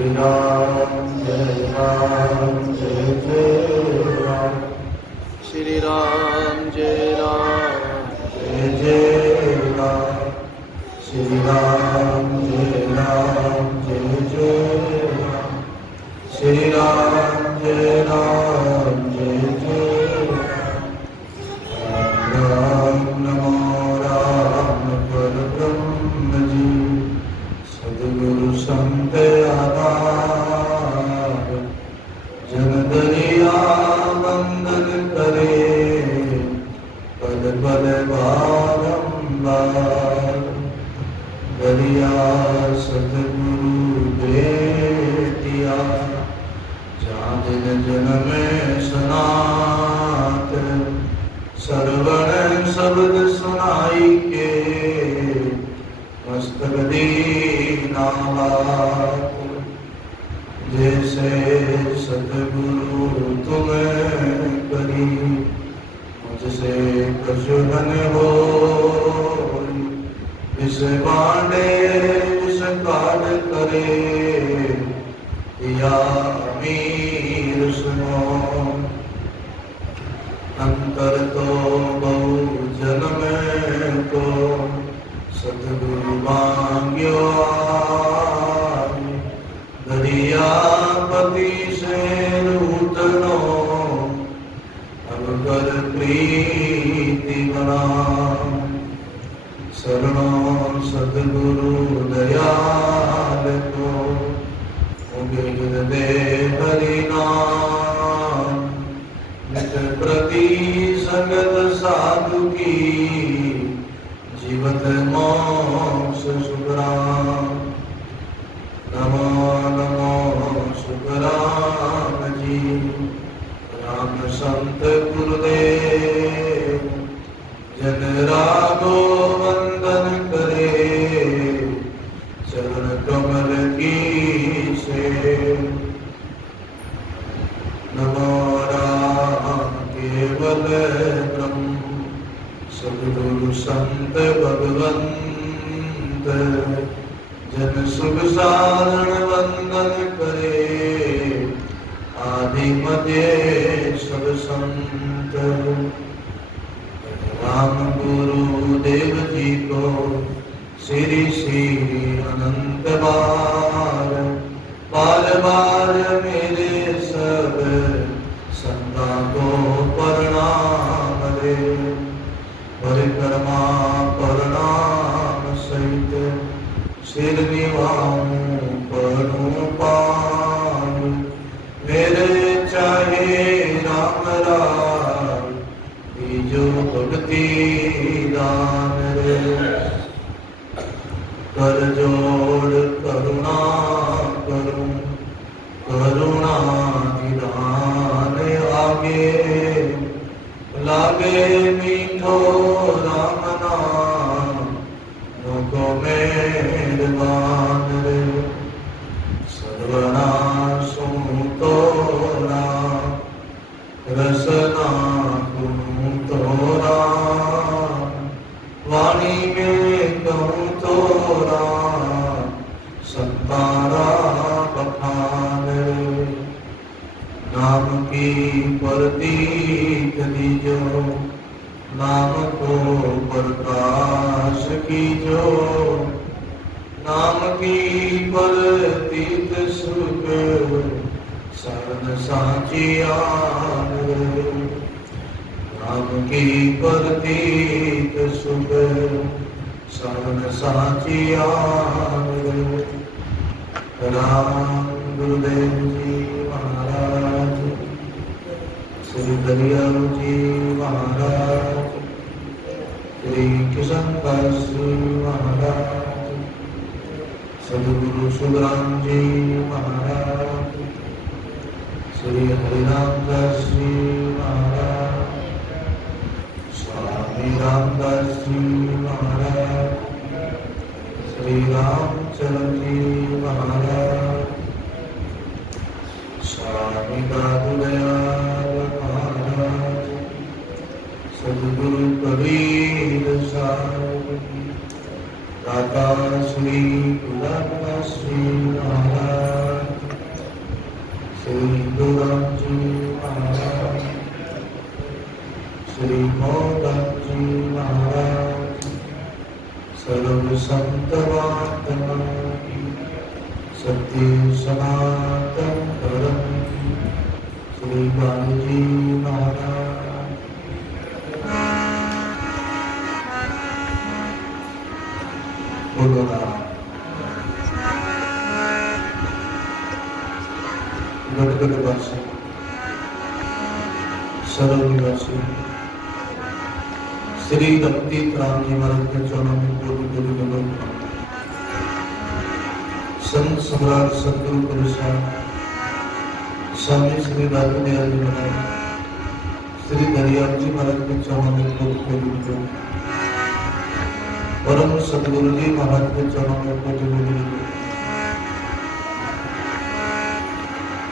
राम जय राम जय जय राम। श्री राम जय राम जय जय राम। श्री राम जय राम जय जय राम। श्री राम जय राम जय जय राम। राम नमो राम परब्रह्म जी। सद्गुरु संत आधार। जन दरिया बंदन करे। पद पद बारंबार। दरिया सतगुरु बेटिया। जहाँ दिन में सनात। सरवण शब्द सुनाई के। मस्तक दीनानाथ। जैसे सतगुरु तुम्हें करी। मुझसे कछुहन हो। विष बांधे विष काट करे। या अमीर सुनो। अंतर तो बहु जन्म को। सतगुरु मांग्यो आए। दरियापति से उतरो। अब कर प्रीति बना। शरणों सतगुरु दयाल को। दे हरि नाम। नित प्रति संगत साधु की। जीवत मोक्ष सुखराम। नमो नमो सुखराम जी। राम संत गुरुदेव। जन रागो वंदन करे। चरण कमल की से। नमो राम केवल ब्रह्म। सद्गुरु संत भगवंत। जन सुख सारण वंदन करे। आदि मध्य सब संत। राम गुरु देव जी को। श्री श्री अनंत बार। बार बार मेरे सब संतां को प्रणाम रे। परिक्रमा प्रणाम सहित। सिर निभाऊं परूं पार। मेरे चाहे राम राय। जो भक्ति दान रे। कर जोड़ करुणा करूं। करुणा निधान आगे। लागे मीठो राम नाम। मुको मेहरबान रे। सर्वनाशों तोरा। रसना गुण तोरा। वाणी में कहूँ तोरा। संतारा बखान रे। नाम की प्रतीक दीजो। नाम को प्रकाश कीजो। नाम की प्रतीक सुख। शरण साचियान रे। नाम की प्रतीक सुख। शरण साचियान रे। राम गुरुदेव जी महाराज। श्री दरियाव जी महाराज। श्री किशन दास जी महाराज। सद्गुरु सुखराम जी महाराज। श्री हरिराम दास जी महाराज। स्वामी रामदास जी महाराज। श्री रामचरण जी महाराज। स्वामी दादुदयाल महाराज। सद्गुरु कबीर साहब। दाता श्री गुलाबदास जी महाराज। श्री गुरु जी महाराज, श्री मोदन जी महाराज, सर्व संतवात्मा की सत्य सनातन धर्म की श्री बाल जी महाराज। बोलो राम। गढ़गढ़वासी, सरलवासी, श्री भक्ति राम जी महाराज के चरणों में कोटि कोटि नमन। संत सम्राट सतगुरु पुरुषोत्तम स्वामी श्री राघवेंद्र जी महाराज, श्री दरियाव जी महाराज के चरणों में कोटि कोटि नमन। परम सतगुरु जी महाराज के चरणों में कोटि कोटि नमन।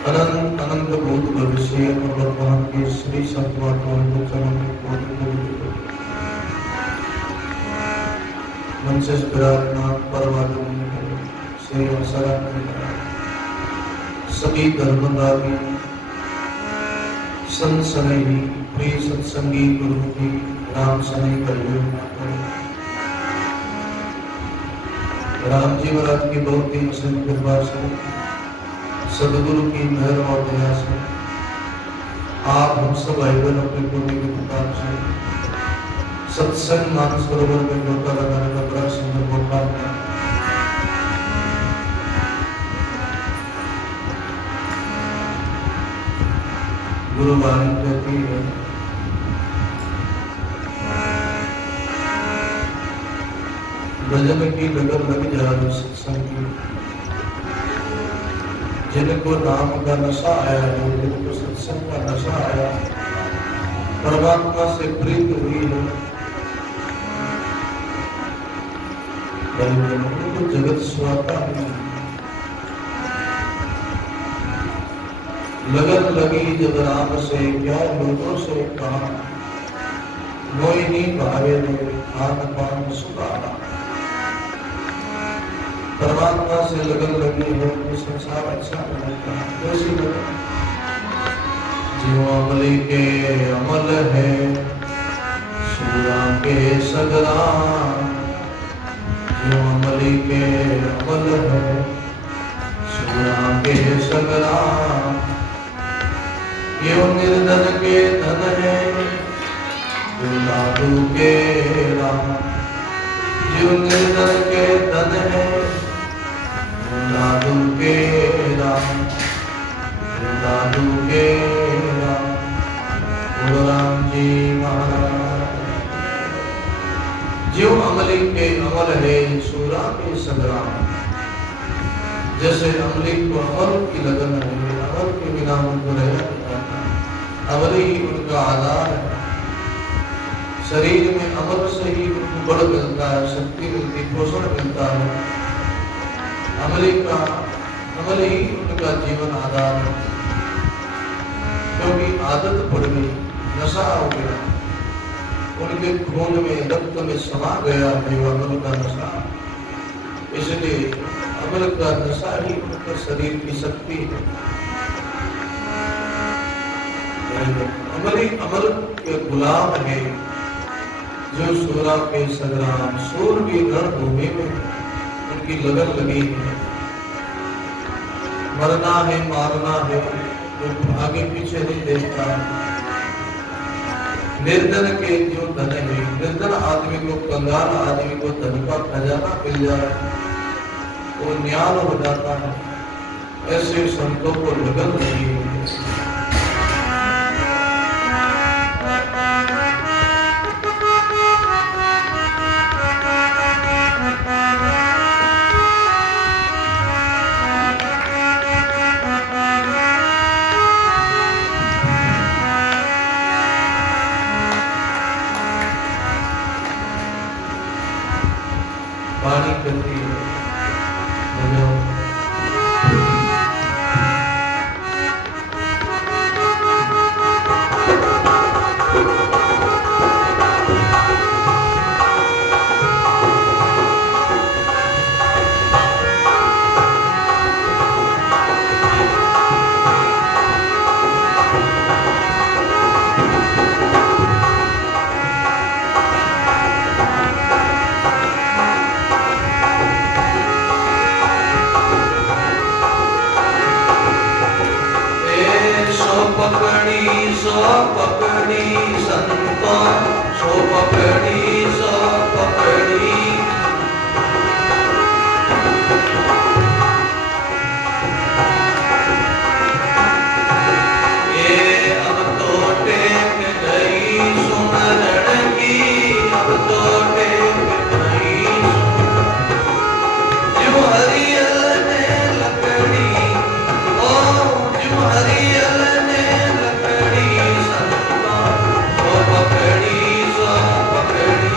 अनंत अनंत भूत भविष्य और वर्तमान के श्री संत महात्माओं के चरणों में कोटि कोटि नमन। मंच विराजमान परमात्मा श्री अवसरात्मक सभी धर्मरागी संत सनेही प्रिय सत्संगी गुरुमुखी राम सने करियो। राम जी महाराज की बहुत ही असीम कृपा से, सदगुरु की मेहर और दया से आप हम सब भाई बहन अपने पुण्य के प्रताप से सत्संग मानसरोवर में गोता लगाने का बड़ा सुंदर मौका है। गुरु वाणी कहती है, भजन की लगन लग जाए सत्संग की, जिनको नाम का नशा आया है, जिनको सत्संग का नशा आया, परमात्मा से प्रीत हुई है, उनको जगत स्वाता है। लगन लगी जब राम से क्या लोगों से कहा, मोहिनी भावे ने खान पान सुधारा। परमात्मा से लगन लगी है तो संसार अच्छा लगता है। कैसी लगन? जो अमली के अमल है सूरा के सगरा, जो अमली के अमल है सूरा के सगरा। यो निर्धन के धन है जो दादू के राम, जो निर्धन के धन है दादू के राम, दादू के राम। बोलो राम जी महाराज। जो अमली के अमल है सूरा के संग्राम। जैसे अमली को अमल की लगन है, अमल के बिना उनको रह नहीं पाता, अमल ही उनका आधार है। शरीर में अमल से ही उनको बल मिलता है, शक्ति मिलती, पोषण मिलता है। अमल ही उनका जीवन आधार है। क्योंकि आदत पड़ गई, नशा हो गया, उनके खून में रक्त में समा गया है वो अमल का नशा। इसलिए अमल का नशा ही उनके शरीर की शक्ति है। अमल के गुलाम है जो सूरा के संग्राम, सूर की रणभूमि में उनकी लगन लगी है। मरना है मारना है, वो आगे पीछे नहीं देखता। निर्धन के जो धन है, निर्धन आदमी को, कंगाल आदमी को धन का खजाना मिल जाए वो न्याल हो जाता है। ऐसे संतों को लगन लगी है। पानी करती है सो पकड़ी संतों सो पकड़ी सो पकड़ी अब तो टेक गई सुमरण की अब तो टेक गई जो हरियल ने लकड़ी ओ जो हरियल ने लकड़ी संतों सो पकड़ी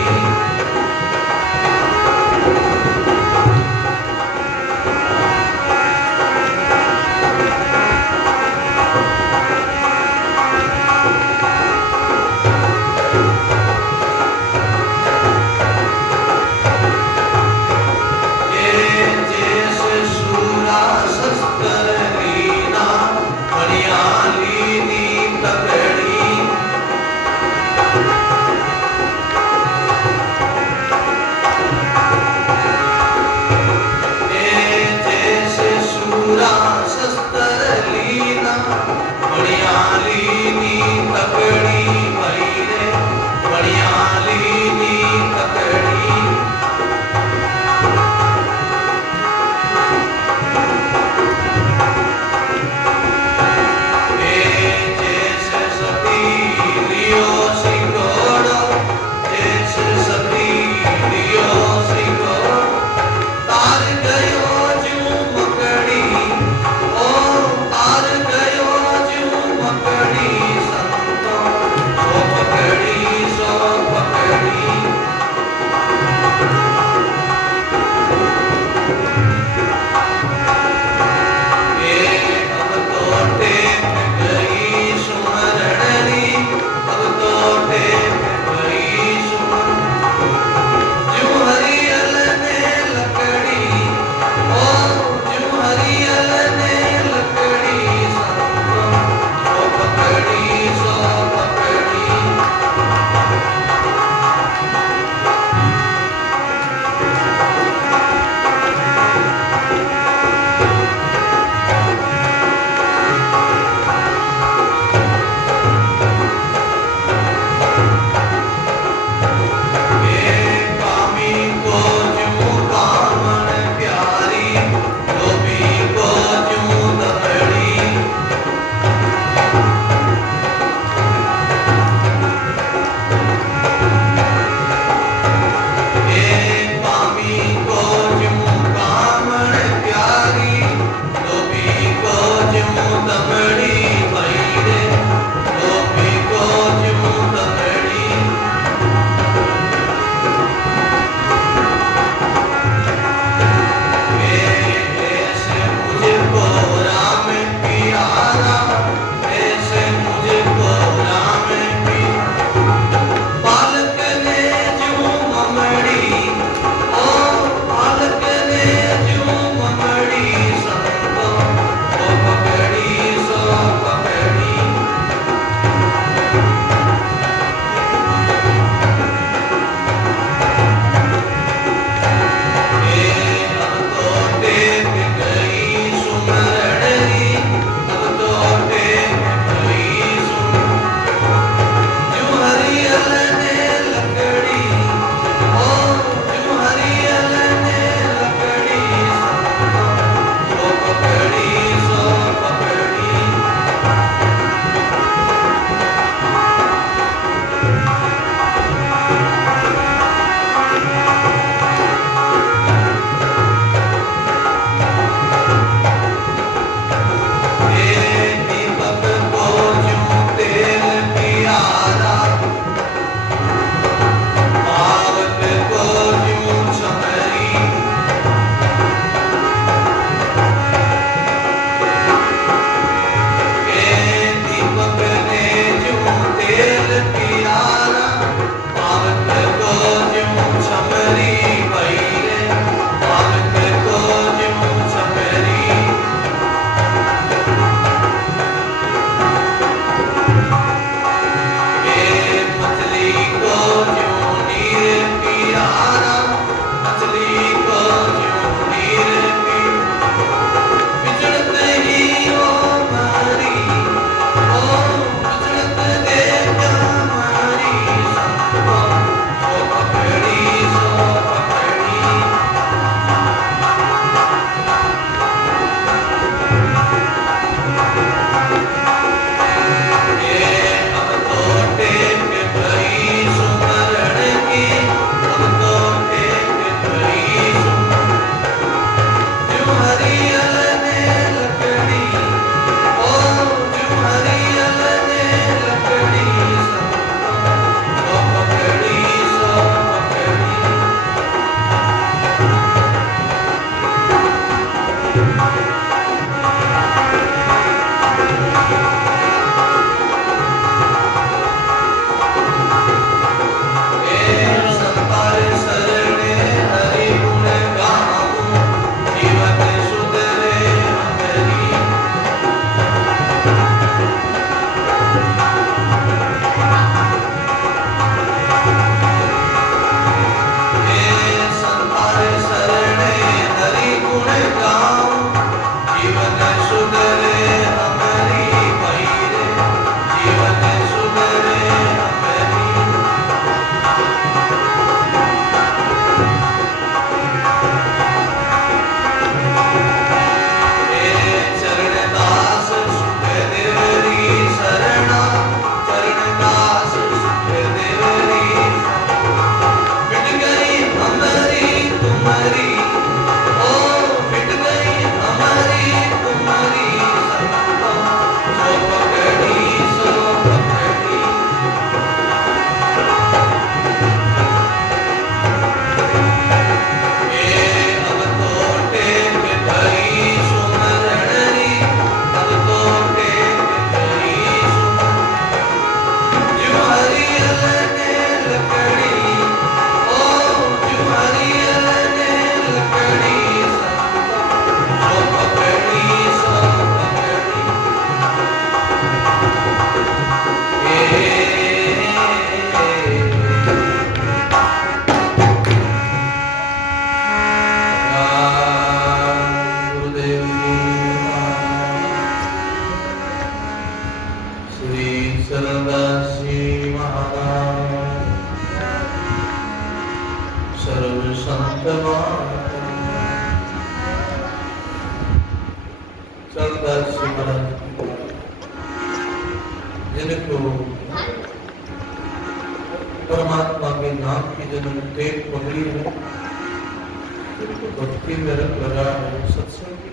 भक्ति में रंग लगा है, सत्संग की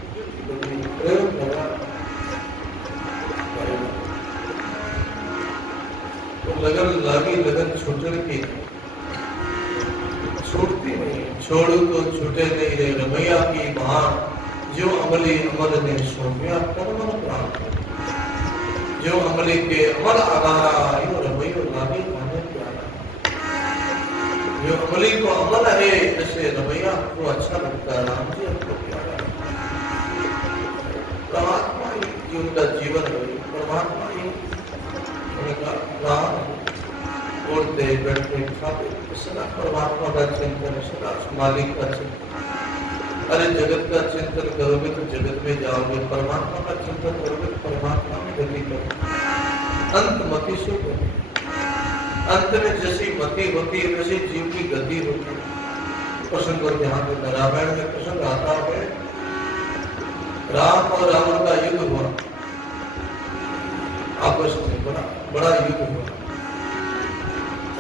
प्रयोग लगा तो लगन लागी, लगन छूटन की छूटती नहीं, छोड़ू तो छूटे नहीं रे रमैया की बात, जो अमली अमल ने सौंपया कर्म प्राप्त, जो अमली के अमल आधारा यो रमैयो लागे माने प्यारा, जो अमली को अमल है जैसे रमैया को अच्छा लगता है, राम जी हमको प्यारा, परमात्मा ही उनका जीवन है, परमात्मा ही उनका प्राण है, उड़ते बैठते खाते सदा परमात्मा का चिंतन, सदा मालिक का चिंतन। अरे जगत का चिंतन करोगे तो जगत में जाओगे, परमात्मा का चिंतन करोगे तो परमात्मा में गति करोगे। अंत मति सो गति, अंत में जैसी मति होती है वैसी जीव की गति होती है। प्रसंग और ध्यान देना, रामायण में प्रसंग आता है, राम और रावण का युद्ध हुआ, आपस में बड़ा युद्ध हुआ।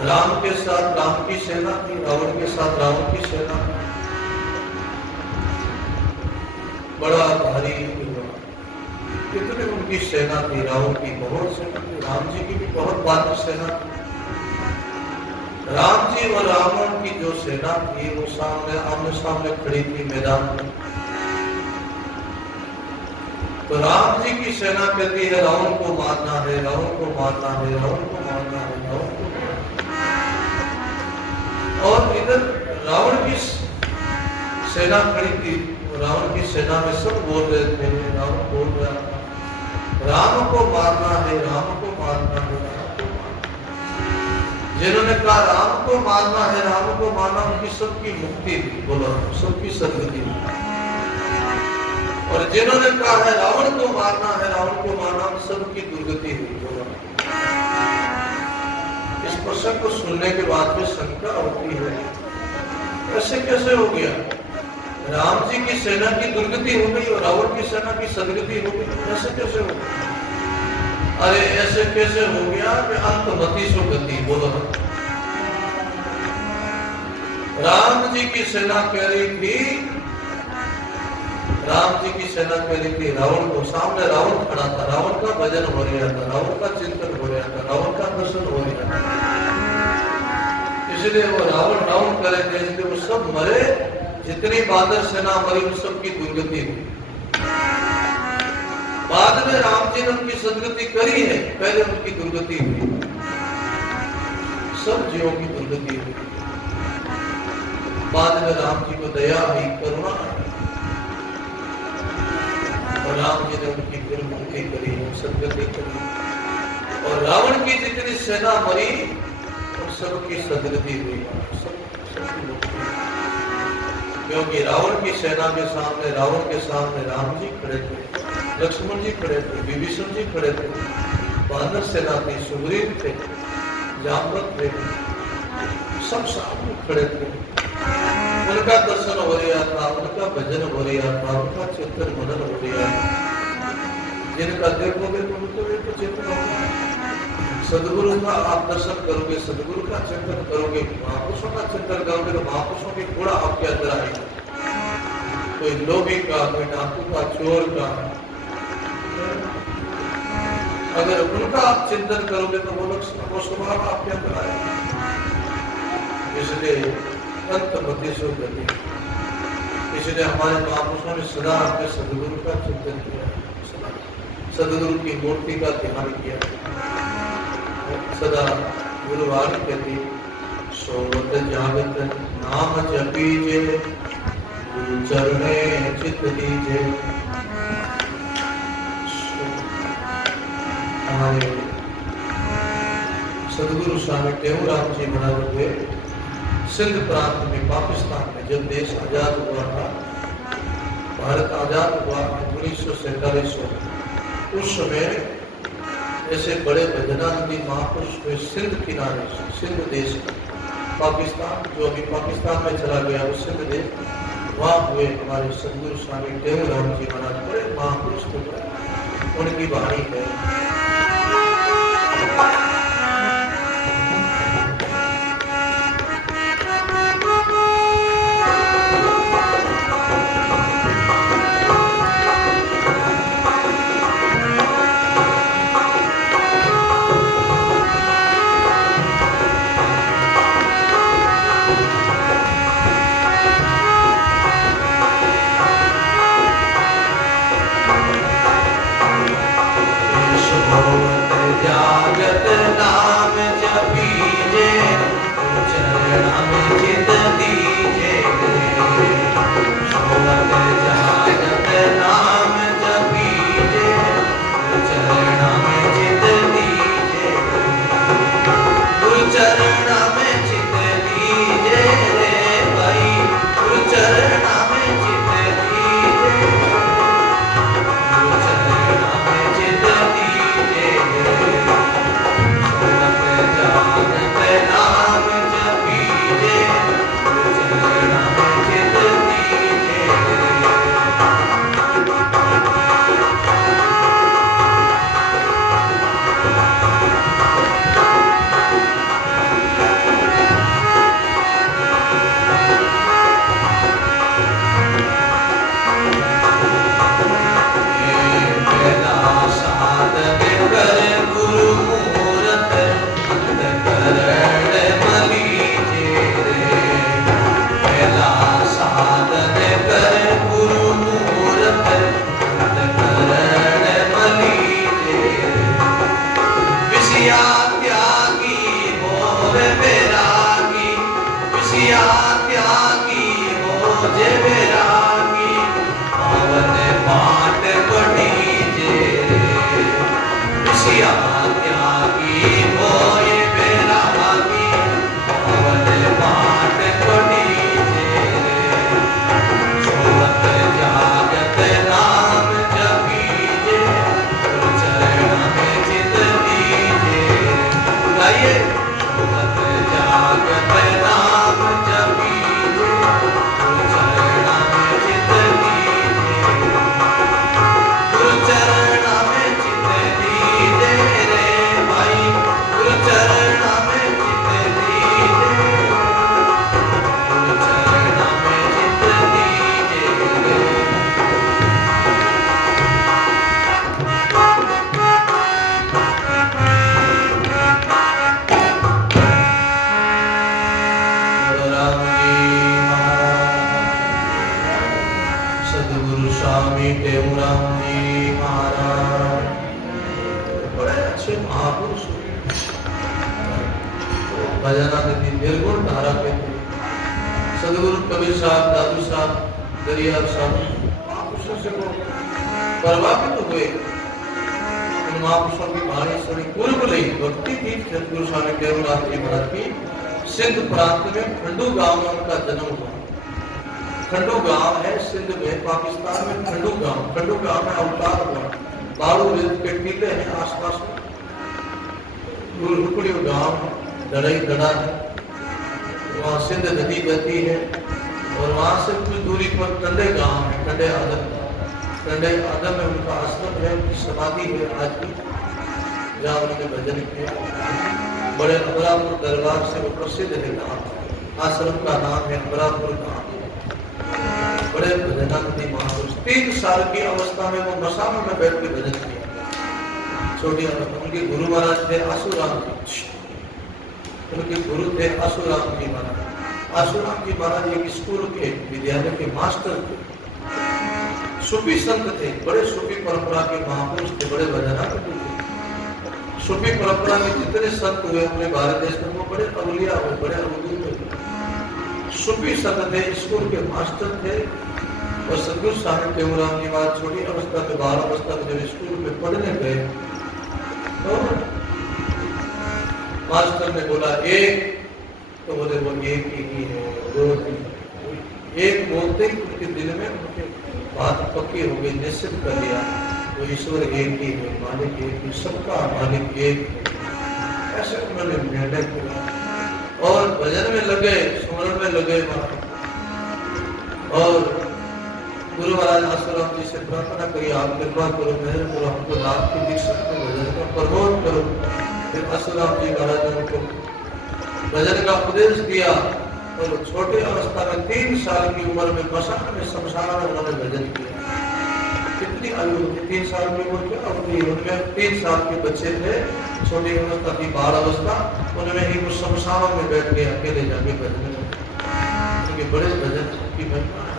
राम के साथ राम की सेना थी, रावण के साथ रावण की सेना थी, बड़ा भारी युद्ध हुआ। कितनी उनकी सेना थी, रावण की बहुत सेना थी, राम जी की भी बहुत बहादुर सेना थी। राम जी और रावण की जो सेना थी वो सामने आमने सामने खड़ी थी मैदान में। तो राम जी की सेना कहती है रावण को मारना है, रावण को मारना है, रावण को मारना है, रावण को। और इधर रावण की सेना खड़ी थी, रावण की सेना में सब बोल रहे थे, रावण बोल रहा था राम को मारना है, राम को मारना है, राम को मारना। जिन्होंने कहा राम को मारना है, राम को मारना, उनकी सबकी मुक्ति थी, बोलो सबकी सदगति थी। और जिन्होंने कहा है रावण को मारना है, रावण को मारना, सबकी दुर्गति हुई, बोलो। इस प्रसंग को सुनने के बाद में शंका होती है, ऐसे कैसे हो गया? राम जी की सेना की दुर्गति हो गई और रावण की सेना की सदगति हो गई, ऐसे कैसे हो गया? अरे ऐसे कैसे हो गया कि अंत मति सो गति, बोलो। राम जी की सेना कह रही थी, राम जी की सेना कह रही थी रावण को, सामने रावण खड़ा था, रावण का भजन हो रहा था, रावण का चिंतन हो रहा था, रावण का दर्शन हो रहा था, इसलिए वो रावण रावण करे थे, इसलिए वो सब मरे, जितनी बादल सेना मरी उन सबकी दुर्गति हुई। बाद में राम जी ने उनकी सदगति करी है, पहले उनकी दुर्गति हुई, सब जीवों की दुर्गति हुई। बाद में राम जी को दया आई, करुणा आई, और राम जी ने उनकी फिर मुक्ति करी, सदगति करी। और रावण की जितनी सेना मरी उन सबकी सदगति हुई, सबकी मुक्ति। क्योंकि रावण की सेना के सामने, रावण के सामने राम जी खड़े थे, लक्ष्मण जी खड़े थे, विभीषण जी खड़े थे, वानर सेना थी, सुग्रीव थे, जामवंत थे, सब सामने खड़े थे। उनका दर्शन हो रहा था, उनका भजन हो रहा था, उनका चिंतन मनन हो रहा था। जिनका देखोगे तो उनको चिंतन होगा। सदगुरु का आप दर्शन करोगे, सदगुरु का चिंतन करोगे, महापुरुषों का चिंतन करोगे तो महापुरुषों की गुण आपके अंदर आएगा। कोई लोभी का, कोई डाकू का, चोर का, अगर उनका आप चिंतन करोगे तो वो स्वभाव आपके अंदर आएगा। इसलिए अंत मति सो गति, इसलिए हमारे महापुरुषों ने सदा अपने सदगुरु का चिंतन किया, सदगुरु की मूर्ति का ध्यान किया। सदा गुरुवाणी कहती, सोवत जागत नाम जपीजे, गुरु चरणे चित दीजे। हमारे सदगुरु स्वामी टेऊराम जी महाराज हुए सिंध प्रांत में, पाकिस्तान में, जब देश आजाद हुआ था, भारत आजाद हुआ 1947 में, उस समय ऐसे बड़े भजनानंदी महापुरुष हुए सिंध किनारे, सिंध देश, पाकिस्तान जो अभी पाकिस्तान में चला गया वो सिंध देश, वहाँ हुए हमारे सदगुरु स्वामी टेऊराम जी महाराज, बड़े महापुरुष थे, उनकी वाणी है। सदगुरु स्वामी टेऊराम जी महाराज बड़े अच्छे महापुरुष भजनानंदी निर्गुण धारा के थे। सदगुरु कबीर साहब, दादू साहब, दरिया साहब महापुरुषों से वो प्रभावित हुए। उन महापुरुषों की वाणी सुनी, पूर्व नहीं भक्ति थी। सदगुरु स्वामी टेऊराम जी महाराज की सिंध प्रांत में खंडू गांव में उनका जन्म हुआ। खंडू गांव है सिंध में, पाकिस्तान में खंडू गांव में अवतार हुआ। बाड़ू रेत के टीले हैं आसपास में, रुकड़ी गांव है, दड़ई दड़ा है, वहाँ सिंध नदी बहती है और वहाँ से कुछ दूरी पर टंडे गांव है, टंडे आदम में उनका आश्रम है, उनकी समाधि है आज भी, जहाँ उन्होंने भजन किया। बड़े अमरापुर दरबार से वो प्रसिद्ध है नाम, आश्रम का नाम है अमरापुर गांव। बड़े भजनानंदी महापुरुष, 3 साल की अवस्था में वो मसानों में बैठ के भजन किया। छोटी अवस्था, उनके गुरु महाराज थे आसुराम जी, उनके गुरु थे आसुराम जी महाराज। आसुराम जी महाराज एक स्कूल के विद्यालय के मास्टर थे, सूफी संत थे, बड़े सूफी परंपरा के महापुरुष थे, बड़े भजनानंदी थे। सूफी परंपरा में जितने संत हुए अपने भारत देश में, वो बड़े अवलिया हुए, बड़े अवधूत हुए। सूफी संत थे, स्कूल के मास्टर थे। और सदगुरु स्वामी टेऊराम जी महाराज छोटी अवस्था में, 12 अवस्था में जब स्कूल में पढ़ने गए तो मास्टर ने बोला एक, तो बोले वो एक ही है, 2 एक बोलते ही उनके दिल में उनके बात पक्की हो गई, निश्चित कर लिया वो ईश्वर एक ही है, मालिक एक ही, सबका मालिक एक है। ऐसे उन्होंने निर्णय किया और भजन में लगे, स्मरण में लगे और गुरु महाराज आसुराम जी से प्रार्थना करी, आप कृपा करो, मेहर करो, हमको लाभ की दीक्षा को भजन का प्रमोद करो। फिर आसुराम जी महाराज ने उनको भजन का उपदेश दिया और छोटे अवस्था में 3 साल की उम्र में मसान में शमशान में उन्होंने भजन किया। कितनी आयु होती, 3 साल की उम्र क्या होती है? उनमें 3 साल के बच्चे थे, छोटी अवस्था थी, 12 अवस्था, उनमें ही वो शमशान में बैठ गए, अकेले जाके भजन करते। बड़े भजन की महिमा है।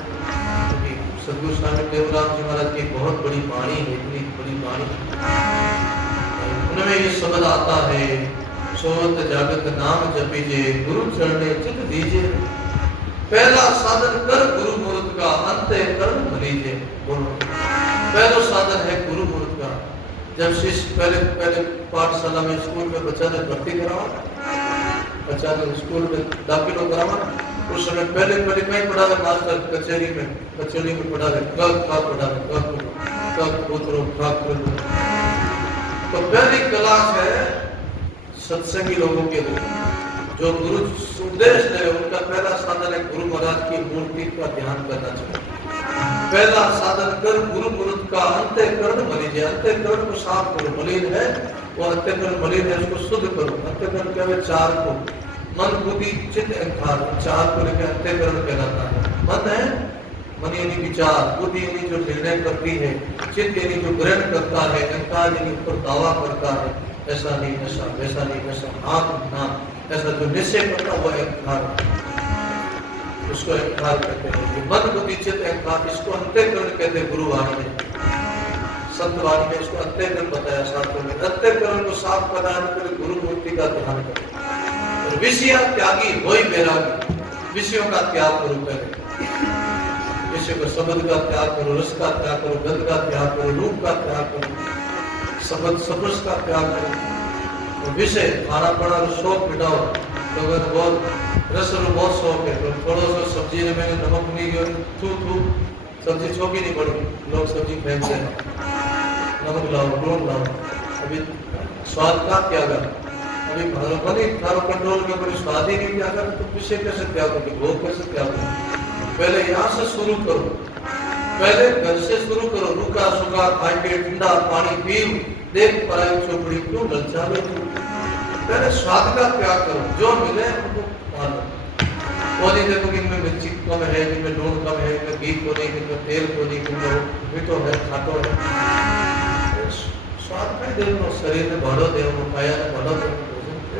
सदगुरु स्वामी टेऊराम जी महाराज की बहुत बड़ी वाणी है, इतनी बड़ी वाणी, उनमें ये शब्द आता है, सोत जागत नाम जपीजे, गुरु चरणे चित दीजे, पहला साधन कर गुरु मूर्त का, अंते कर्म भलीजे। बोलो, पहला साधन है गुरु मूर्त का। जब शिष्य पहले पाठशाला में, स्कूल में बच्चा ने भर्ती करावा, बच्चा ने स्कूल में दाखिल करावा, उस समय पहले कहीं पढ़ा है मास्टर, कचहरी में पढ़ा है, तो पहली क्लास है सत्संगी लोगों के लिए, जो गुरु उपदेश दे, उनका पहला साधन है गुरु महाराज की मूर्ति का ध्यान करना चाहिए। पहला साधन कर गुरु मूर्त का, अंतःकरण मलिन, अंतःकरण को साफ करो, मलिन है वो अंतःकरण मलिन है, उसको शुद्ध करो। अंतःकरण क्या है? 4 को, मन बुद्धि चित्त अहंकार, 4 को लेकर अंतःकरण कहलाता है। मन है, मन यानी विचार, बुद्धि यानी जो निर्णय करती है, चित्त यानी जो ग्रहण करता है, अहंकार यानी ऊपर दावा करता है, ऐसा नहीं ऐसा, वैसा नहीं वैसा, हाँ ना, ऐसा जो निश्चय करता है वो अहंकार, उसको अहंकार कहते हैं। मन बुद्धि चित्त अहंकार, इसको अंतःकरण कहते हैं। गुरुवाणी में, संतवाणी में इसको अंतःकरण बताया शास्त्रों में। अंतःकरण को साफ कराने के लिए गुरु मूर्ति का ध्यान करें। विषय त्यागी वही बैरागी, विषयों का त्याग करो, पहले विषय को, शब्द का त्याग करो, रस का त्याग करो, गंध का त्याग करो, रूप का त्याग करो, शब्द स्पर्श का त्याग करो। विषय खाना पड़ा और शौक मिटाओ, तो अगर बहुत रस और बहुत शौक है तो थोड़ा सा सब्जी में नमक नहीं दिया, थू सब्जी छोकी नहीं पड़ी, लोग सब्जी फेंकते हैं, नमक लाओ, लूण लाओ, अभी स्वाद का त्याग, अभी भले थारो कंट्रोल में कोई स्वाद ही नहीं त्याग, तो विषय कैसे त्याग होगी, भोग कैसे त्याग होगी? पहले यहाँ से शुरू करो, पहले घर से शुरू करो। रूखा सूखा खाए के ठंडा पानी पी, देख पराई चौपड़ी क्यों ललचावे तू, पहले स्वाद का त्याग करो, जो मिले उनको मानो। वो नहीं देखो कि इनमें मिर्ची कम है, इनमें लूण कम है, इनमें घी को नहीं, इनमें तेल को नहीं, इनमें मीठो है, खाटो है, स्वाद का दे, शरीर में भरो दे, काया ने भरो दे,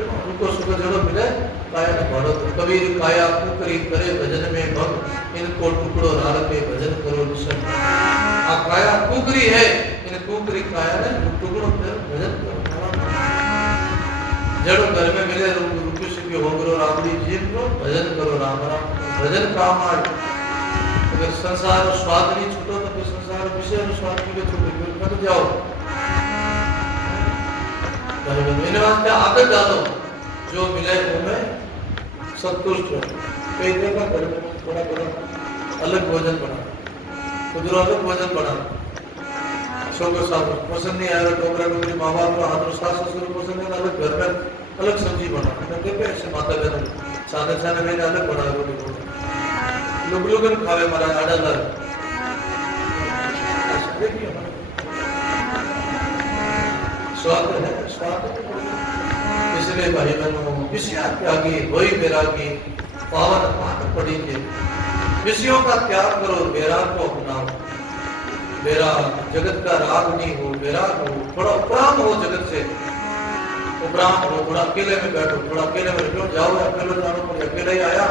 उनको सुख जड़ो मिले, काया ने भरो दे। कबीर काया कुकरी करे भजन में भग, इनको टुकड़ो राल पे भजन करो निशन। कुकरी है, इन कुकरी खाया ने टुकड़ों पे भजन करो। जड़ो घर में मिले रुपये से हो करो राबड़ी जीव लो, भजन करो राम राम, भजन काम आए। अगर संसार स्वाद नहीं छूटो तो फिर संसार विषय स्वाद के लिए छूटे मत जाओ। इन वास्ते आदत डालो, जो मिले उनमें संतुष्ट हो। कई देखा घर में थोड़ा थोड़ा अलग भोजन बना, कुछ अलग भोजन बना, शोकर साहब पसंद नहीं आया, डोकरा डोकरी माँ बाप को हाथ सास ससुर पसंद नहीं, अलग घर में अलग सब्जी बना। देखो ऐसे माता बहन सादे सादे मैंने अलग बना रोटी को लोग खावे मारा आडा लग स्वाद है, स्वाद। इसलिए भाई बहनों विषया त्यागी वही वैरागी पावन पाठ पड़ी के विषयों का त्याग करो, वैराग को अपनाओ। वैराग जगत का राग नहीं हो, वैराग हो, थोड़ा उपराम हो जगत से, उपराम हो, थोड़ा अकेले में बैठो, थोड़ा अकेले में बैठो, जाओ अकेले जानो पड़े, अकेले ही आया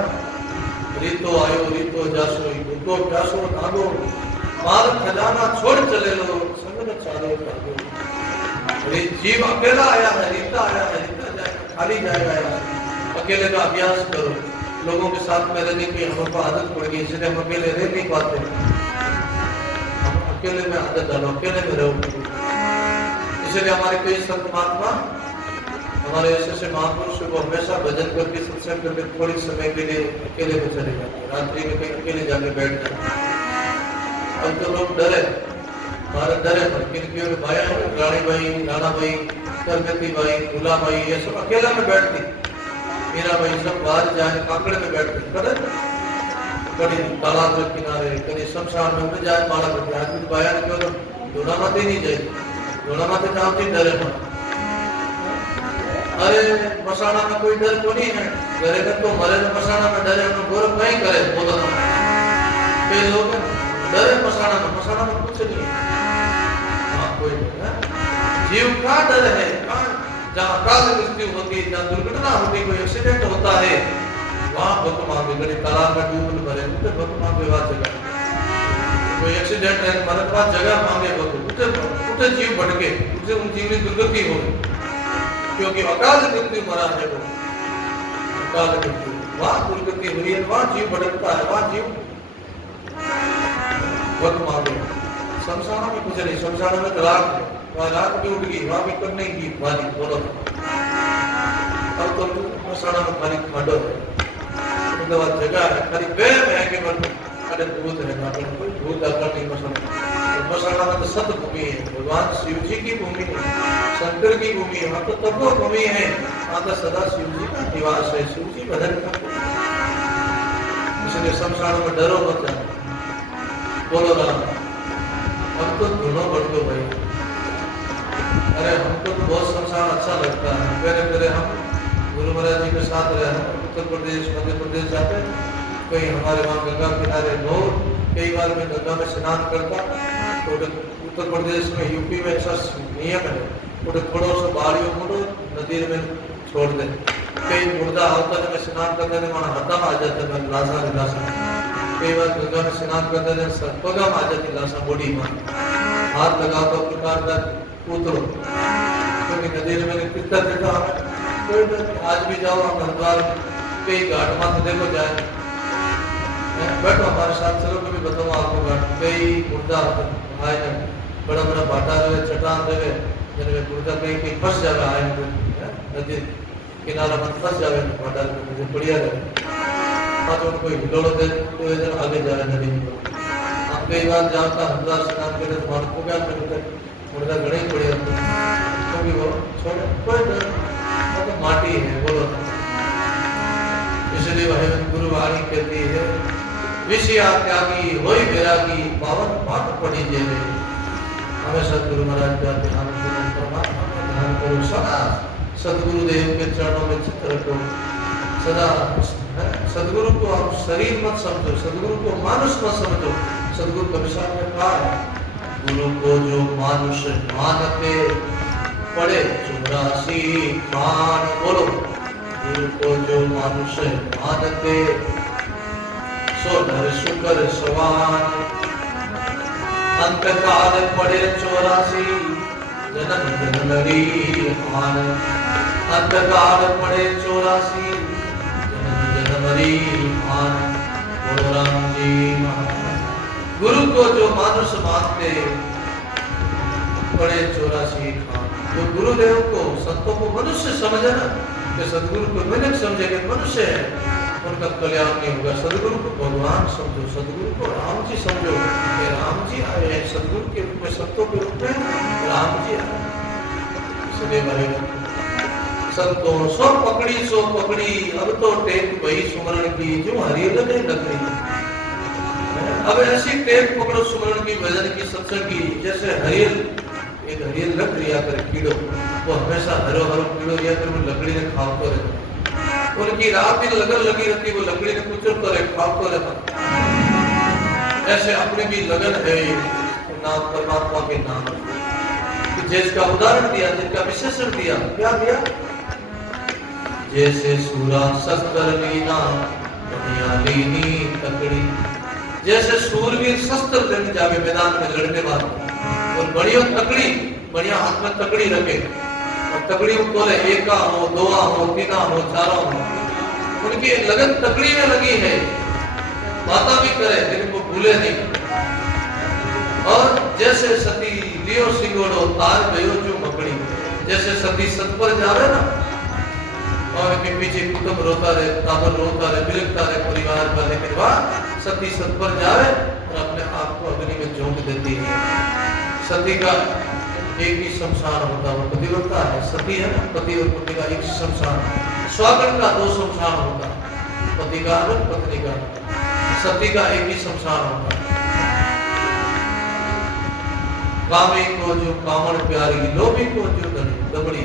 रीतो आयो रीतो जासो भूतो प्यासो नागो माल खजाना छोड़ चले लो संग न चालो कागो। जीव अकेला आया है, रीता आया है, रीता जाएगा, खाली जाएगा यार। अकेले का अभ्यास करो, लोगों के साथ में रहने की हमको आदत पड़ गई, इसलिए हम अकेले रह नहीं पाते। हम अकेले में आदत डालो, अकेले में रहो। इसलिए हमारे कई संत महात्मा, हमारे ऐसे महापुरुष को हमेशा भजन करके सत्संग करके थोड़ी समय के लिए अकेले में चले जाते, रात्रि में कहीं अकेले जाके बैठ जाते। अब तो लोग डरे, भारत डरे पर किन भाई रानी भाई, राणा भाई, करगती भाई, गुला भाई, ये सब अकेला में बैठती। मीरा भाई सब बाहर जाए कांकड़े में बैठते, कभी तालाब के किनारे, कभी शमशान में जाए माला करते। आदमी भाया ने क्यों तो दोना माते नहीं जाए, दोना माते जाती डरे पर। अरे मसाना में कोई डर तो नहीं है, डरे तो मरे तो मसाना में डरे तो गौरव नहीं करे, बोलो ना। कई लोग डरे मसाना में कुछ नहीं है। हाँ कोई नहीं है, जीव का डर है, जहाँ अकाल मृत्यु होती है, जहाँ दुर्घटना होती, कोई एक्सीडेंट होता है, वहाँ भक्त मांगे गड़ी तालाब में डूब भरे उसे भक्त मांगे वहाँ जगह। कोई एक्सीडेंट है मरत बाद जगह मांगे भक्त उसे जीव भटके, उसे उन जीव की दुर्गति हो, क्योंकि अकाल मृत्यु मरा है वो। अकाल मृत्यु वहाँ दुर्गति हुई है, वहाँ जीव भटकता है, वहाँ जीव भक्त मांगे। शमशान में कुछ नहीं, शमशान में तो राख है, वहाँ राख भी उठ गई, वहाँ भी करने की वाली बोलो। अब तो शमशान में खाली खंडो है, मतलब जगह है खाली वे में के बन अरे भूत है ना, कोई भूत आकर नहीं मसाला में तो सत भूमि है, भगवान शिव जी की भूमि है, शंकर की भूमि है, वहाँ तो तपो भूमि है, वहाँ तो सदा शिव जी का निवास है, शिव जी भजन करते। इसलिए शमशान में डरो मत जाना, बोलो राम। हम तो दोनों बढ़ दो भाई, अरे हमको तो बहुत शमशान अच्छा लगता है। पहले हम गुरु महाराज जी के साथ रहे, उत्तर प्रदेश मध्य प्रदेश जाते, कहीं हमारे वहाँ गंगा किनारे नो, कई बार मैं गंगा में स्नान करता, तो उत्तर प्रदेश में यूपी में ऐसा नियम है, तो थोड़ा सा बाड़ियों को नदी में छोड़ दे, कई मुर्दा होता है, मैं स्नान करते थे वहाँ हतम आ जाता है, लाशा लाशा। कई बार गंगा में स्नान करते थे सर्पगम आ जाती लाशा बॉडी में, हाथ लगा तो प्रकार का उतरो, क्योंकि नदी में कितना देखा हमें। आज भी जाओ आप हरिद्वार कई घाट माथे देखो जाए, बैठो हमारे साथ चलो, कभी बताओ आपको घाट कई मुर्दा आए ना, बड़ा बड़ा भाटा रहे, चट्टान रहे, जिनमें मुर्दा कहीं फंस जावे आए नदी किनारा में फंस जावे भाटा मुझे बढ़िया रहे, आज उनको हिलोड़ो दे तो इधर आगे जा रहे नदी में। आप कई बार जाता हरिद्वार स्नान करे तो वहाँ को क्या करते मुर्दा गणे ही बढ़िया, क्योंकि वो छोड़े कोई तो माटी है, बोलो। इसलिए वह गुरुवाणी कहती है विषया त्यागी होई वैरागी पावन पाठ पढ़ी जेवे। हमें सदगुरु महाराज का ध्यान करो, परमात्मा का ध्यान करो, सदा सदगुरुदेव के चरणों में चित्त रखो, सदा सदगुरु को आप शरीर मत समझो, सदगुरु को मानुष मत समझो। सदगुरु कविता में कहा है, गुरु को जो मानुष मानते पड़े 84 खान, बोलो। गुरु को जो मानुष मानते सो नर शुकर सवान, अंतकाल पड़े 84 जन्म जन्म लड़ी मान। अंतकाल पड़े 84 जन्म जन्म लड़ी मान। बोलो राम जी महाराज। गुरु को जो मानुष मानते पड़े 84 खान। जो गुरुदेव को संतों को मनुष्य समझे ना, कि सदगुरु को मनुष्य समझे कि मनुष्य है, उनका कल्याण नहीं होगा। सदगुरु को भगवान समझो, सदगुरु को राम जी समझो कि राम जी आए हैं सदगुरु के रूप में, संतों के रूप में राम जी आए। इसलिए रहेगा संतों सो पकड़ी अब तो टेक वही सुमरण की जो हरियल ने लकड़ी। अब ऐसी टेक पकड़ो सुमरण की, भजन की, सत्संग की, जैसे हरियल एक हरियल लग रिया कर कीड़ो, वो हमेशा हरो हरो कीड़ो रिया कर वो लकड़ी ने खाओ रहता। उनकी रात दिन लगन लगी रहती, वो लकड़ी ने कुचलता रहे, खाओ रहता। ऐसे अपने भी लगन है नाम परमात्मा के नाम, जिसका उदाहरण दिया, जिसका विशेषण दिया, क्या दिया? जैसे सूरा शस्त्र लीना दुनिया लीनी तकड़ी। जैसे सूरवीर शस्त्र लेने जावे मैदान में लड़ने वाला, और बढ़िया तकड़ी, बढ़िया हाथ में तकड़ी रखे, और तकड़ी तोले एका हो, दोआ हो, तीना हो, चारा हो। उनकी लगन तकड़ी में लगी है, बाता भी करे लेकिन वो भूले नहीं। और जैसे सती लियो सिंगोड़ो तार गयो जो मकड़ी। जैसे सती सत पर जावे ना, और के पीछे कुटुंब रोता रहे, ताबर रोता रहे, बिलखता रहे परिवार का, लेकिन वह सती सत पर जावे और अपने आप को अग्नि में झोंक देती है। सती का एक ही शमशान होता, वो पतिव्रता है, सती है ना, पति और पत्नी का एक शमशान। स्वागत का 2 शमशान होता, पति का अलग, पत्नी का। सती का एक ही शमशान होता। कामी को जो कामण प्यारी, लोभी को जो दबड़ी।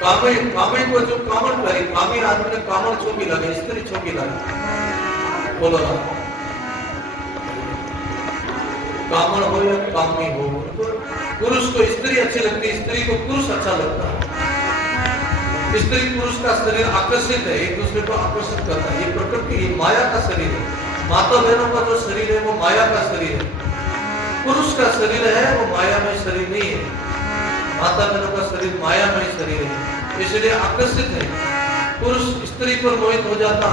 कामी को जो कामण प्यारी, कामी आदमी ने कामण छोकी लगे, स्त्री छोकी लगे। बोलो ना, कामण हो या कामी हो, पुरुष को स्त्री अच्छी लगती है, स्त्री को पुरुष अच्छा लगता है। स्त्री पुरुष का शरीर आकर्षित है, एक दूसरे को आकर्षित करता है। ये प्रकृति, ये माया का शरीर है। माता बहनों का जो शरीर है वो माया का शरीर है। पुरुष का शरीर है वो मायामय शरीर नहीं है। माता बहनों का शरीर मायामय शरीर है, इसलिए आकर्षित है। पुरुष स्त्री पर मोहित हो जाता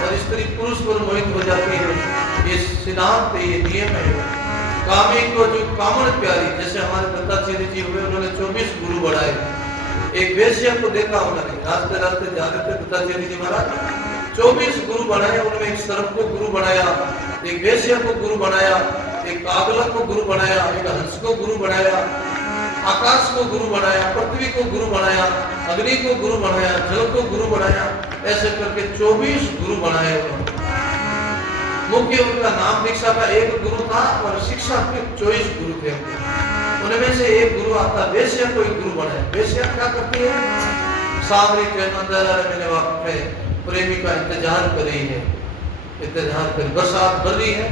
और स्त्री पुरुष पर मोहित हो जाती है। ये सिद्धांत है, ये नियम है। कामी को जो कामण प्यारी, जैसे हमारे दत्तात्रेय जी हुए, उन्होंने 24 गुरु बढ़ाए। एक वेश्या को देखा उन्होंने, रास्ते रास्ते जा रहे थे दत्तात्रेय जी महाराज, 24 गुरु बनाए। उन्होंने एक सर्प को गुरु बनाया, एक वेश्या को गुरु बनाया, एक कागला को गुरु बनाया, एक हंस को गुरु बनाया, आकाश को गुरु बनाया, पृथ्वी को गुरु बनाया, अग्नि को गुरु बनाया, जल को गुरु बनाया। ऐसे करके 24 गुरु बनाए उन्होंने। मुख्य उनका नाम दीक्षा का एक गुरु था और शिक्षा के 24 गुरु थे। उनमें से एक गुरु आता, वेश्या को एक गुरु बनाया। वेश्या क्या करती है? सावरी ट्रेन अंधेरा रहने वाले प्रेमी का इंतजार कर रही है, इंतजार कर। बरसात बढ़ रही है,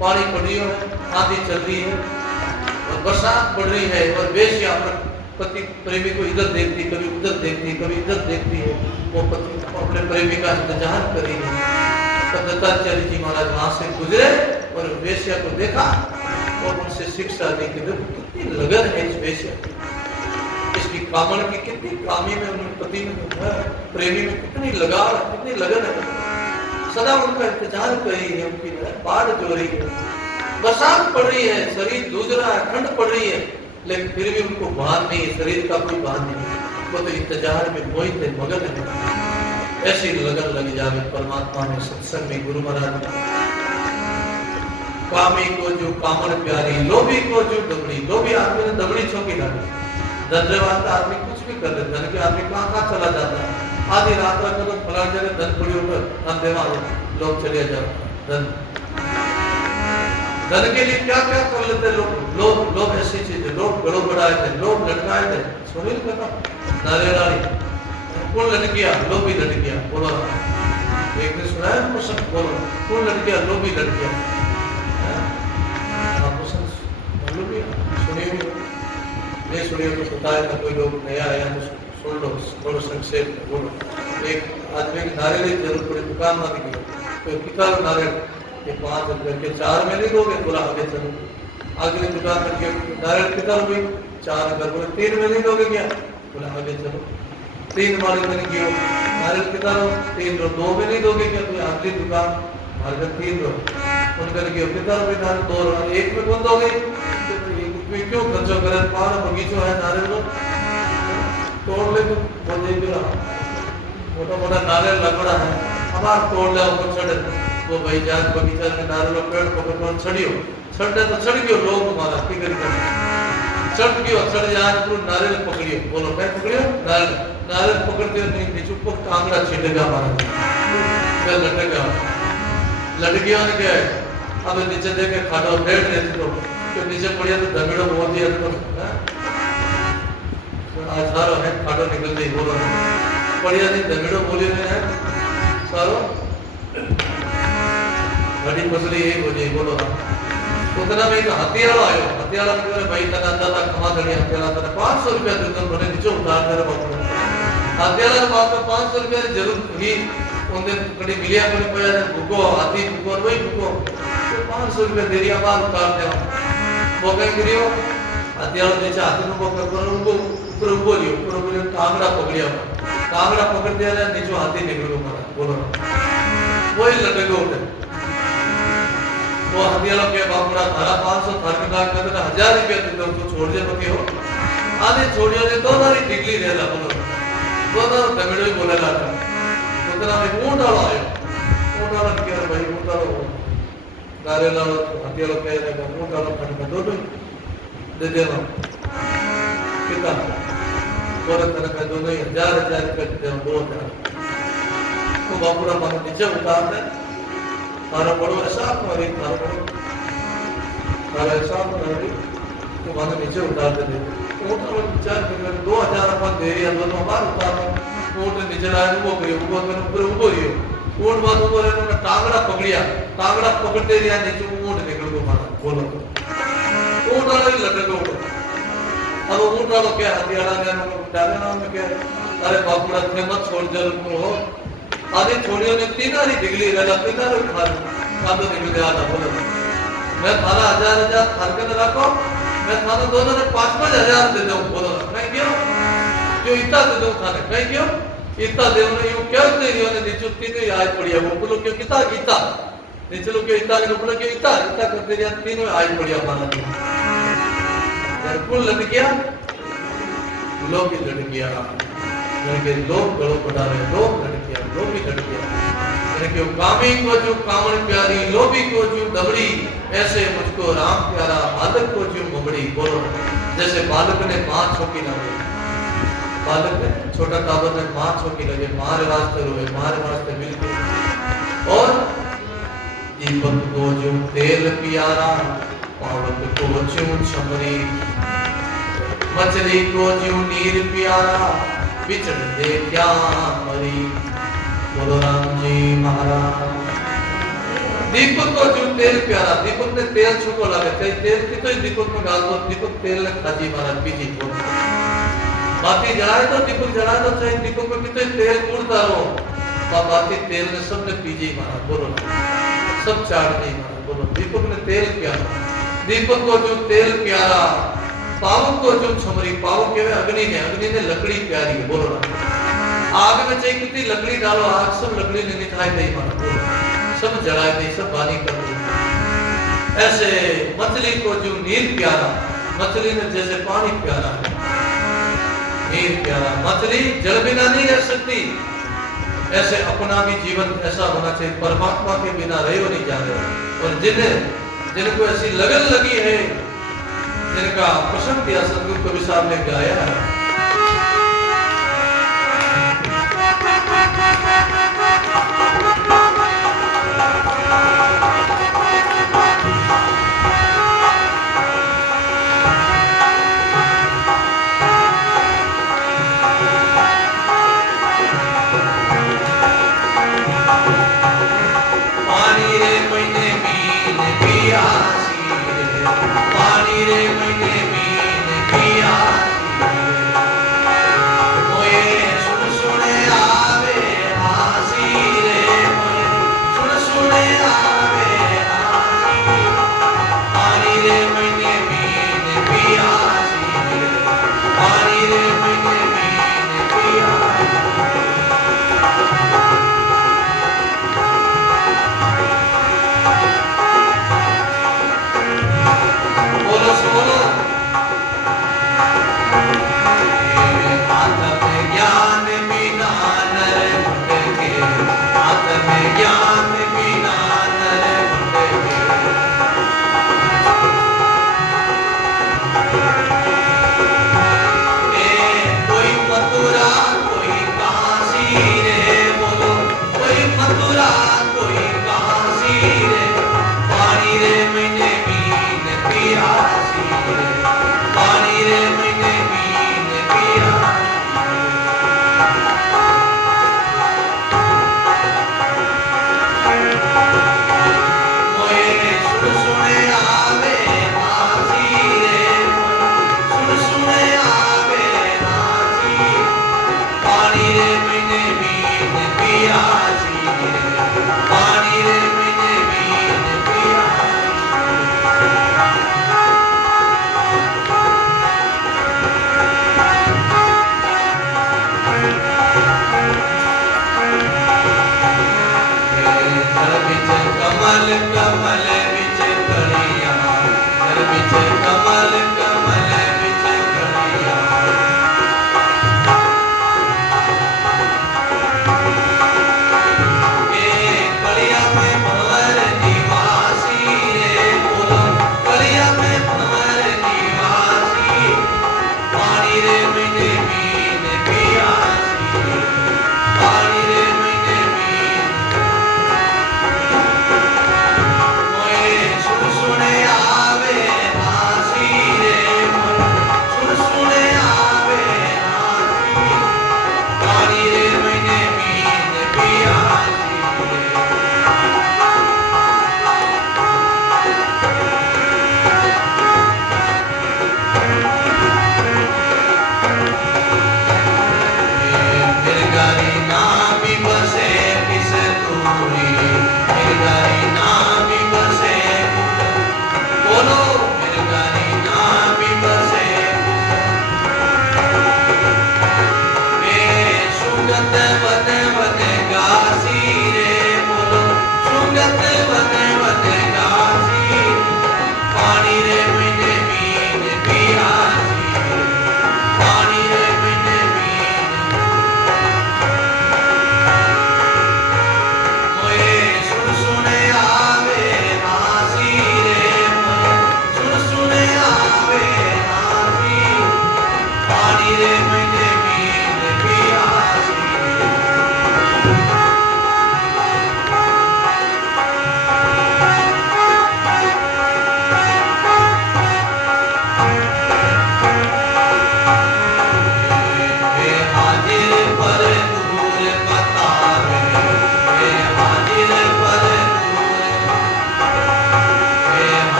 पानी पड़ रही है, आंधी चल रही है और बरसात पड़ रही है, और वेश्या पति प्रेमी को इधर देखती, कभी उधर देखती, कभी इधर देखती है। वो पति अपने प्रेमी का इंतजार कर रही है। दत्तात्रेय जी महाराज वहां से गुजरे और वेश्या को देखा और उनसे शिक्षा दी कि कितनी लगन है इस वेश्या की, इसकी कामण की कितनी, कामी में उन्होंने पति में, प्रेमी में कितनी लगाव है, कितनी लगन है। सदा उनका इंतजार कर रही है, उनकी बाढ़ जो रही है, बरसात पड़ रही है, शरीर दूध रहा है, ठंड पड़ रही है, लेकिन फिर भी उनको भान नहीं है, शरीर का कोई भान नहीं। वो तो इंतजार में मोहित है, मगन है। ऐसी लगन लग जावे परमात्मा में, सत्संग में, गुरु महाराज। कामी को जो कामण प्यारी, लोभी को जो दबड़ी। लोभी आदमी ने दबड़ी छोकी डाली। धन्यवाद आदमी कुछ भी कर ले, धन के आदमी कहाँ चला जाता है। आधी रात को तो फलान जगह धन पड़ी होकर धन लोग चले जाते। धन के लिए क्या क्या कर लेते लोग। लोग ऐसी चीज है, लोग गड़ो बढ़ाए थे, लोग लटकाए थे। सुनील कथा नारे कौन लटकिया? लोभी लटकिया। बोलो, एक ने सुना है प्रसंग? बोलो, कौन लटकिया? लोभी लटकिया। सुनिए, नहीं सुनिए तो बताया था, कोई लोग नया आया तो सुन लो, थोड़ा संक्षेप में बोलो। एक आदमी की नारियल की जरूरत पड़ी, दुकान में गई, तो कितना नारियल? ये 5 रुपए के 4 में नहीं दोगे, थोड़ा आगे चलो। आगे जुटा करके नारियल कितना रुपये 4 कर बोले 3 में नहीं दोगे क्या? बोले आगे चलो 3 वाले में नहीं क्यों नारियल कितना रो 3 रो 2 में नहीं दोगे क्या? तो अगली दुकान हमारे 3 रो उनका क्यों कितना रुपये नारियल 2 रो 1 में कौन दोगे? तो क्यों खर्चो करे 5 बगीचो है नारियल रो तोड़ ले तो बोले क्यों मोटा मोटा नारियल लगड़ा है अब आप तोड़ ले ऊपर चढ़े तो भाई जान बगीचा में नारियल पेड़ पकड़ चढ़ियो चढ़ने तो चढ़ गयो लोग तुम्हारा फिक्र कर चढ़ गयो चढ़ जाए तो नारियल पकड़ियो बोलो मैं पकड़ियो नारियल नारियल पकड़ते नहीं नीचे ऊपर कांगड़ा छीटेगा हमारा फिर लटकेगा लटकियों ने क्या है अब नीचे देखे खाटो बैठ रहे तो नीचे पड़िया तो धमीड़ो बोल दिया तो आज सारो है खाटो निकल गई बोलो पड़िया नहीं धमीड़ो बोली है सारो बड़ी मछली यही हो जाए बोलो ना उतना में एक हथियारा आयो हथियारा ने भाई तना अंदाजा कमा दड़ी हथियारा तना 500 रुपया देता मैंने नीचे उतार कर बाप हथियारा बाप में 500 रुपया जरूर ही उनके कड़ी मिलिया को पया ने भूको हाथी भूको और वही भूको तो 500 रुपया दे दिया बाल उतार दे वो कहीं करियो हथियारा नीचे हाथी को पकड़ उनको ऊपर लियो कांगड़ा पकड़िया कांगड़ा पकड़ दिया नीचे हाथी निकल गया मारा बोलो वही लटके उठे वो हथियारों के बापड़ा थारा 500 थार में लाख करते 1000 रुपया देते तो छोड़ दे बके हो आधे छोड़ियो ने तो नारी टिकली दे ला बोलो तो ना तमिल में बोले ला उतना में ऊंट वाला आयो ऊंट वाला के भाई ऊंट वाला नारियल वाला हथियारों के ने ऊंट वाला फट में दो दे देना कितना बोले तरह का दोनों 1000 रुपया दे दो तो बापड़ा मन नीचे उतार दे थारा बड़ो ऐसा हमारी थारा बड़ो थारा ऐसा हमारी तो माने नीचे उतार दे वो तो विचार कर 2000 अपन दे रही है दोनों बार उतारो कोट नीचे लाए वो गयो वो मैंने ऊपर ऊपर रियो कोट बात ऊपर है तो टांगड़ा पकड़िया टांगड़ा पकड़ते रिया नीचे ऊंट निकल गयो मारा बोलो ऊंट वाला भी लटक गयो अब ऊंट वाला क्या हथियारा ने डाले नाम में क्या अरे बापुड़ा थे मत छोड़ जल को आधे छोड़ियों ने तीनारी डिगली रहा तीनारी खाल कांदो निकल गया था बोलो मैं थारा 1000 थार के रखो मैं थारा दोनों ने 5-5 हजार दे दूं बोलो मैं क्यों जो इतना दे दूं थाने मैं क्यों इतना दे उन्हें यूं क्या दे रही ने नीचे तीनों आज पड़िया वो बोलो क्यों कितना गीता नीचे लोग क्यों इतना के बोलो क्यों इतना करते रहा तीनों आज पड़िया माना यार कुल लग गया लोग ही लड़ गया लड़के लोग गड़ो पड़ा रहे लोग लड़कियां लोग भी लड़कियां लड़के कामी को जो कामन प्यारी लोभी को जो दबड़ी ऐसे मुझको राम प्यारा बालक को जो मुबड़ी बोलो जैसे बालक ने मां छोकी लगे बालक ने छोटा ताबत ने मां छोकी लगे मारे वास्ते रोए मारे वास्ते मिलके और दीपक को जो तेल प्यारा पावक को जो छमरी मछली को जो नीर प्यारा बिछड़ दे क्या मरी बोलो राम जी महाराज दीपक को जो तेल प्यारा दीपक ने तेल छुको लगे तेल की तो दीपक में डाल दो दीपक तेल ने खाजी महाराज पीजी बोल बाती जलाए तो दीपक जलाए तो चाहे दीपक में कितने तेल कूड़ता रहो बाती तेल ने सबने पीजी महाराज बोलो सब चाट दी महाराज बोलो दीपक ने तेल प्यारा दीपक को जो तेल प्यारा पावक को जो छमरी पावक के अग्नि ने लकड़ी प्यारी है बोलो ना आग में चाहे कितनी लकड़ी डालो आग सब लकड़ी ने निकाय नहीं माना बोलो सब जलाए नहीं सब बानी कर दी ऐसे मछली को जो नीर प्यारा मछली ने जैसे पानी प्यारा है नीर प्यारा मछली जल बिना नहीं रह सकती ऐसे अपना भी जीवन ऐसा होना चाहिए परमात्मा के बिना रहे नहीं जा रहे और जिनको ऐसी लगन लगी है जिनका प्रसंग दिया सदगुरु कबीर साहब ने गाया है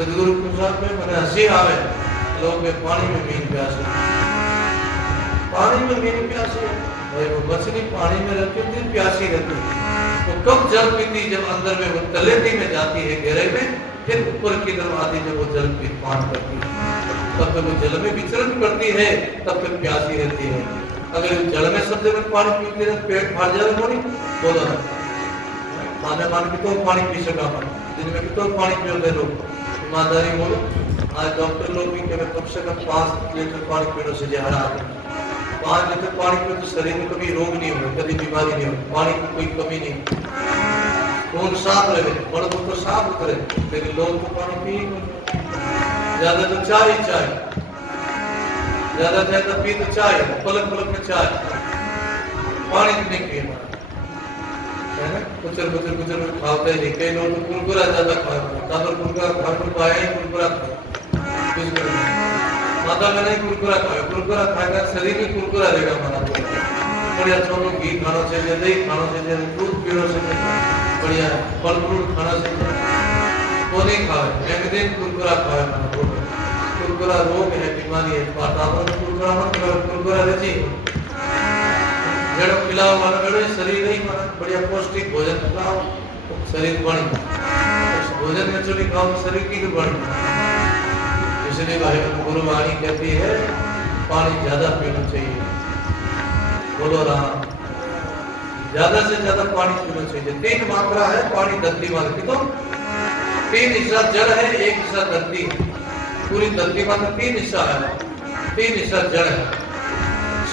सदगुरु प्रसाद में मैंने हंसी आवे लोग में पानी में मीन प्यासे, पानी में मीन प्यासे भाई वो मछली पानी में रहती थी प्यासी रहती तो कब जल पीती जब अंदर में वो तलेटी में जाती है गहरे में फिर ऊपर की तरफ आती जब वो जल पी पान करती है तब तक वो जल में विचरण करती है तब तक प्यासी रहती है। अगर जल में सब जगह पानी पीते रहे पेट फाड़ जाए बोली बोलो ना खाने मान के तो पानी पी सका दिन में तो पानी पियो दे लोग ईमानदारी बोलो। आज डॉक्टर लोग भी कभी कम से कम 5 लीटर पानी पीने से जहरा आते 5 लीटर पानी पीने तो शरीर में कभी रोग नहीं हो कभी बीमारी नहीं हो पानी की कोई कमी नहीं खून साफ रहे बड़ तो साफ उतरे लेकिन लोग तो पानी पी ज्यादा तो चाय चाय ज्यादा चाहे तो पी तो चाय पलक पलक में चाय पानी तो नहीं पिए है ना कुचर में खाते नहीं कई लोग तो कुरकुरा ज्यादा खाते तापर कुरकुरा खाने पाए कुरकुरा माता में नहीं कुरकुरा खाए, कुरकुरा खाएगा शरीर में कुरकुरा देगा माना बढ़िया छोटो घी खाना चाहिए, दही खाना चाहिए, दूध पीना चाहिए, बढ़िया फल फ्रूट खाना चाहिए, वो नहीं खाए, एक दिन कुरकुरा खाए माना कुरकुरा रोग है, बीमारी है, वातावरण कुरकुरा मत करो, कुरकुरा रची जड़ो खिलाओ माना बड़े शरीर नहीं माना बढ़िया पौष्टिक भोजन खिलाओ शरीर बनी, भोजन में चुनी खाओ शरीर की भी बनी। इसलिए भाई गुरुवाणी कहती है पानी ज्यादा पीना चाहिए, बोलो राम, ज्यादा से ज्यादा पानी पीना चाहिए। 3 मात्रा है पानी धरती मात्र की, तो 3 हिस्सा जल है, 1 हिस्सा धरती है, पूरी धरती मात्र 3 हिस्सा है, 3 हिस्सा जल है,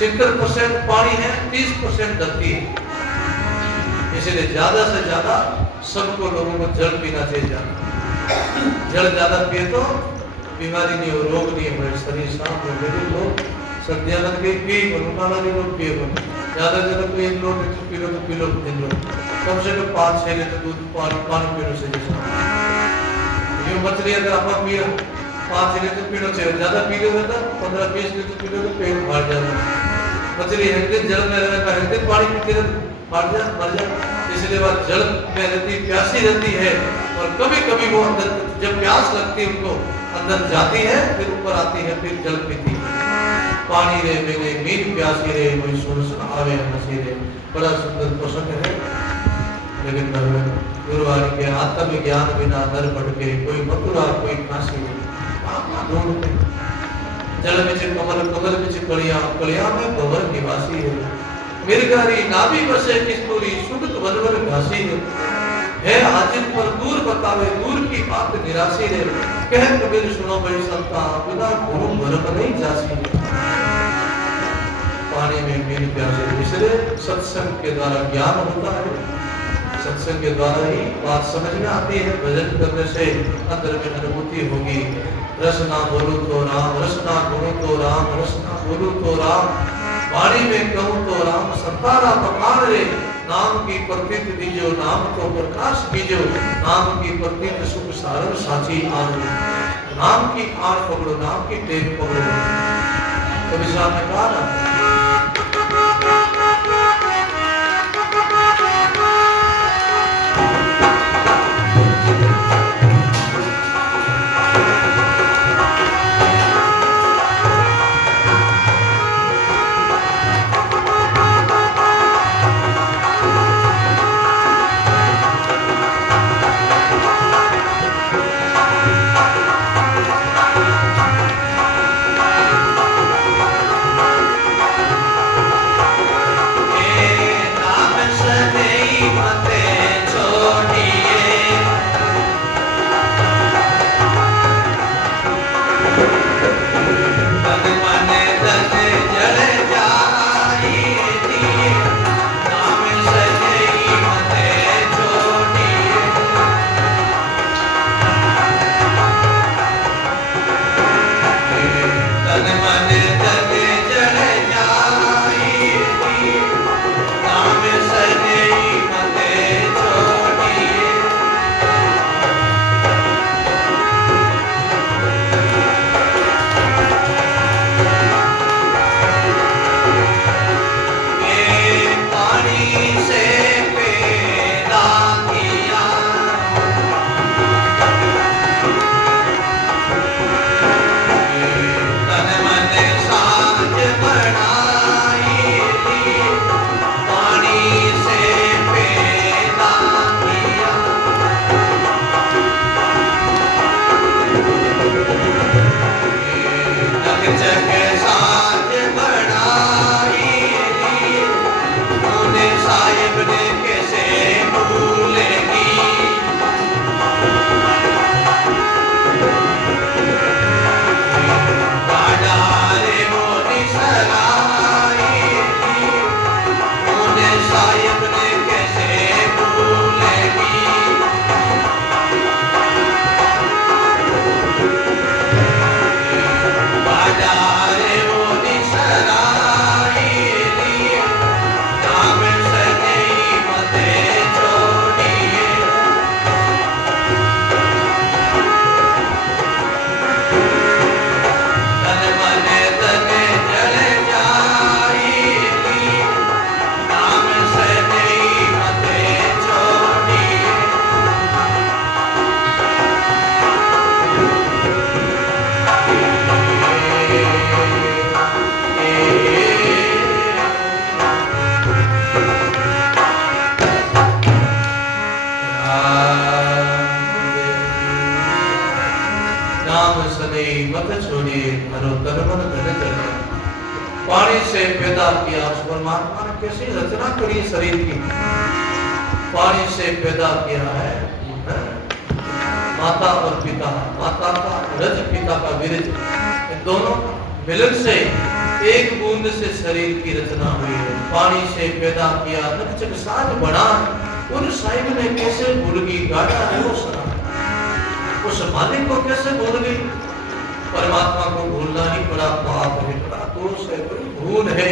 70% पानी है, 30% धरती है। इसलिए ज्यादा से ज्यादा सबको लोगों को जल पीना चाहिए। जल ज्यादा पिए तो बीमारी नहीं हो, रोग नहीं हो, शरीर साफ हो। मेरे लोग सर्दियां लग गई पी उन्होंने लोग पिए ज्यादा ज्यादा कोई 1 लीटर पी लो तो पी लो, दिन लो कम से कम 5-6 लीटर दूध पानी पीने से ये मछली अगर आप पिए 5 लीटर पीना चाहिए, ज्यादा पी लो तो 15-20 लीटर पी लो तो पेट फाड़ जाता है। मछली एक दिन जल में रहने का, एक दिन पानी पीते रहते फाड़ जाए मर जाए। इसलिए वह जल में रहती प्यासी रहती है, और कभी कभी वो अंदर जब प्यास लगती है उनको अंदर जाती है, फिर ऊपर आती है, फिर जल पीती है। पानी रे मेरे मीन प्यासी रे वही सुन आवे हंसी रे, बड़ा सुंदर प्रसंग है। लेकिन गुरुवाणी के आत्म ज्ञान बिना नर भटके, कोई मथुरा कोई काशी ढूंढते, जल बिच कमल कमल बिच कलिया, कलिया में भंवर निवासी है, मिर्गारी नाभि बसे किस्तूरी सुगत वनवर घासी है हाजिर पर दूर बतावे दूर की बात निराशी रे, कह कबीर सुनो बड़ी संता बिना गुरु भरम नहीं जासी। पानी में मीन प्यासे, इसलिए सत्संग के द्वारा ज्ञान होता है, सत्संग के द्वारा ही बात समझ में आती है। भजन करने से अंदर में अनुभूति होगी। रसना बोलू तो राम, रसना गुणु तो राम, रसना बोलू तो राम, वाणी में कहूँ तो राम, संतारा पकार रे, नाम की प्रतीत दीजो, नाम को प्रकाश कीजो, नाम की प्रतीत सुख सारण साची आन, नाम की आन पकड़ो, नाम की टेक पकड़ो। कभी साहब ने कहा ना, जो तन मन धन चढ़ गया। पानी से पैदा किया उस परमात्मा ने कैसी रचना करी शरीर की, पानी से पैदा किया है माता और पिता, माता का रज पिता का विरज, दोनों मिलन से एक बूंद से शरीर की रचना हुई है। पानी से पैदा किया नक्षक साज बना, उन साहिब ने कैसे भूल गई गाड़ा है वो सरा, उस मालिक को कैसे भूल गई। परमात्मा को भूलना ही बड़ा पाप है, बड़ा दोष है, बड़ी भूल है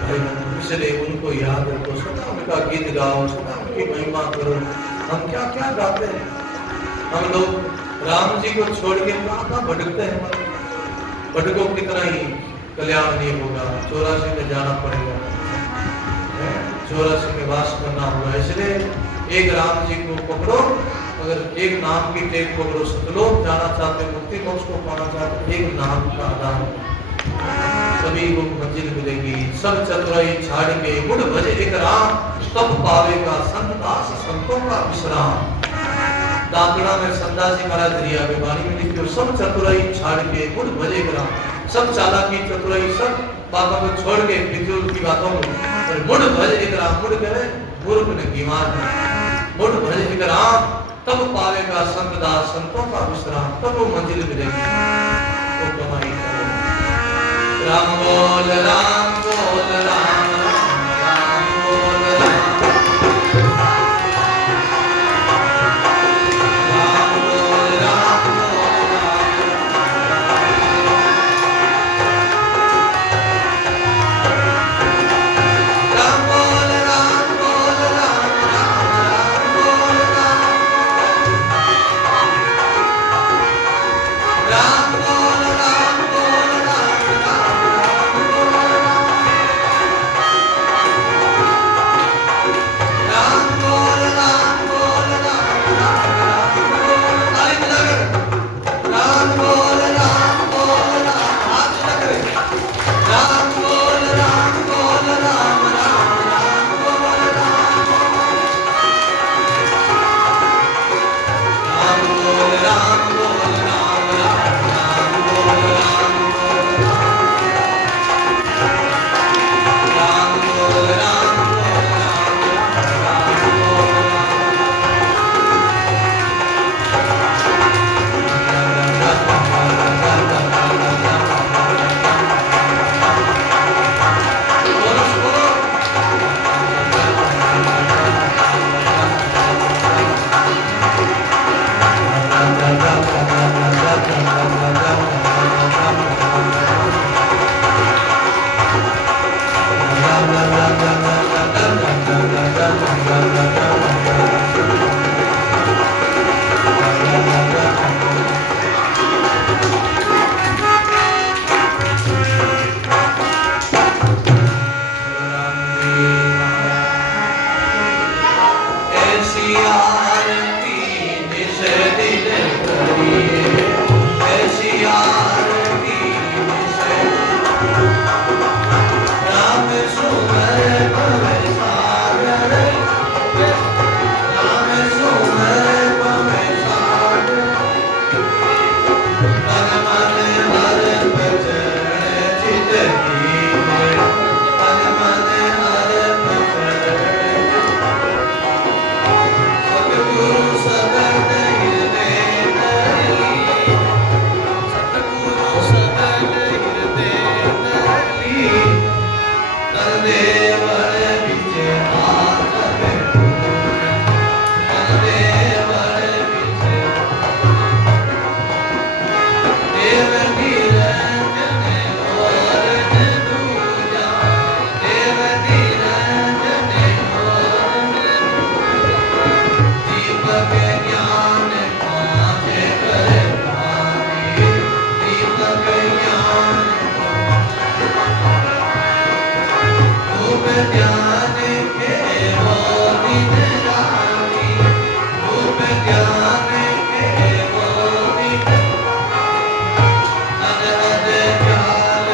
भाई। इसलिए उनको याद रखो, सदा उनका गीत गाओ, सदा उनकी महिमा करो। हम क्या क्या गाते हैं, हम लोग राम जी को छोड़ के कहाँ भटकते हैं। भटको कितना ही कल्याण नहीं होगा, 84 में जाना पड़ेगा, 84 में वास करना होगा। इसलिए एक राम जी को पकड़ो, अगर एक नाम की टेक पकड़ो, सतलोक जाना चाहते, मुक्ति मोक्ष को पाना चाहते, एक नाम का आधार तभी वो मंजिल मिलेगी। सब चतुराई छाड़ के मुड़ भजे एक राम, तब पावेगा संत दास संतों का विश्राम। दांतड़ा में संदासी महाराज दरिया में वाणी में लिखी, सब चतुराई छाड़ के मुड़ भजे एक राम, सब चालाकी चतुराई सब बातों को छोड़ के फिजूल की बातों को मुड़ भज एक राम, मुड़ करे मूर्ख ने गिमान, मुड़ भज एक राम, तब पावेगा संत दास संतों का विश्राम, तब वो मंजिल मिलेगी, वो कमाई करेगा। राम बोल राम बोल राम राम बोल राम, राम बोल राम बोल राम, राम बोल राम बोल राम राम बोल राम, राम बोल राम बोल राम राम बोल राम, राम बोल राम बोल राम राम बोल, ताली बजाकर राम बोल राम बोल राम, हाथ लग रहे, राम बोल राम बोल राम राम राम बोल राम, राम बोल राम बोल राम राम राम बोल राम, राम बोल राम बोल राम राम बोल ऐसी आरती जिस दिल करिए, ऐसी आरती जिस राम सुमर पवन सागर, राम सुमर पवन सागर, मन मन हर भजन चित कीजिए, मन मन हर भजन, सतगुरु सदन हृदय धरी, सतगुरु सदन हृदय धरी, तन देवर बिच हाथ में फूल, तन देवर बिच देव निरंजन और दूजा, देव निरंजन और दीपक ज्ञान पाँचे कर भावी, दीपक ज्ञान धूप ज्ञान के वो दिन रानी, धूप ज्ञान के वो दिन, अनहद जाल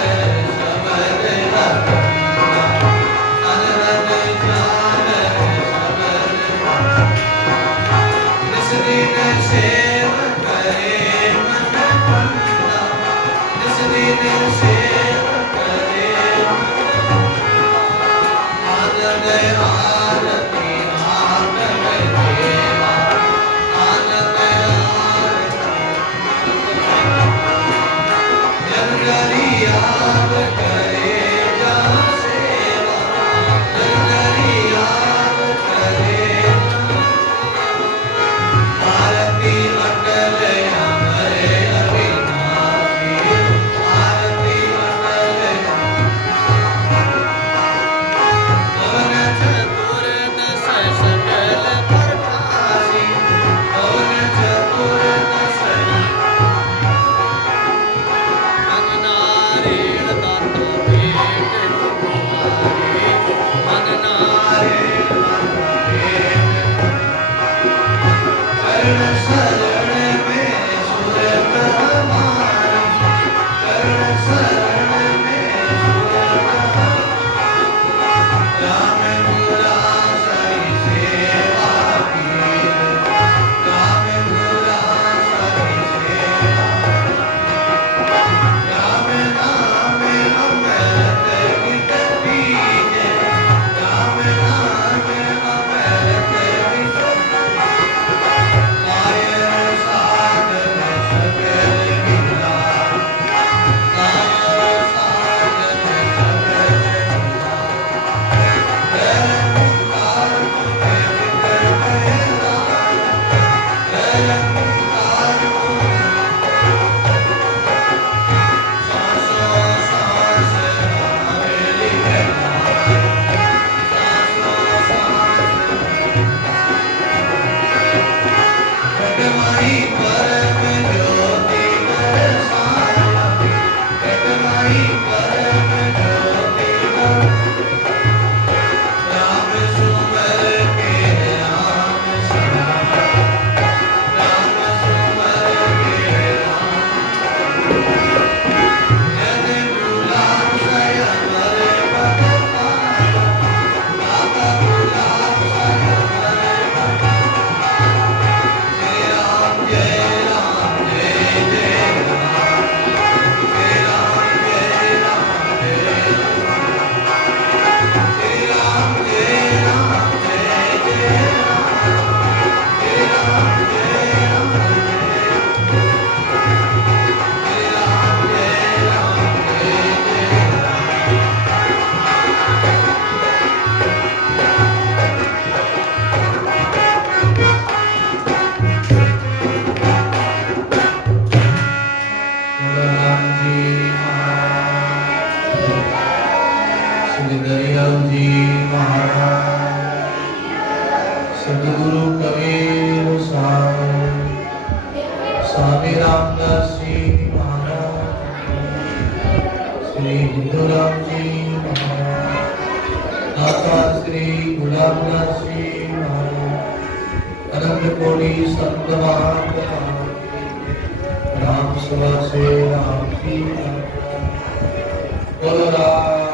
सबद रखना, अनहद जाल सबद, निस दिन सेव करे मन ठंडा, निस दिन श्री दयाल जी महाराज, सद्गुरु कबीर साहब, स्वामी रामदास जी महाराज, श्री हिंदूराम जी महाराज, दाता श्री गुलाबदास जी महाराज, अनंत कोटि संत महात्मा, राम सभा से राम की बोलो राम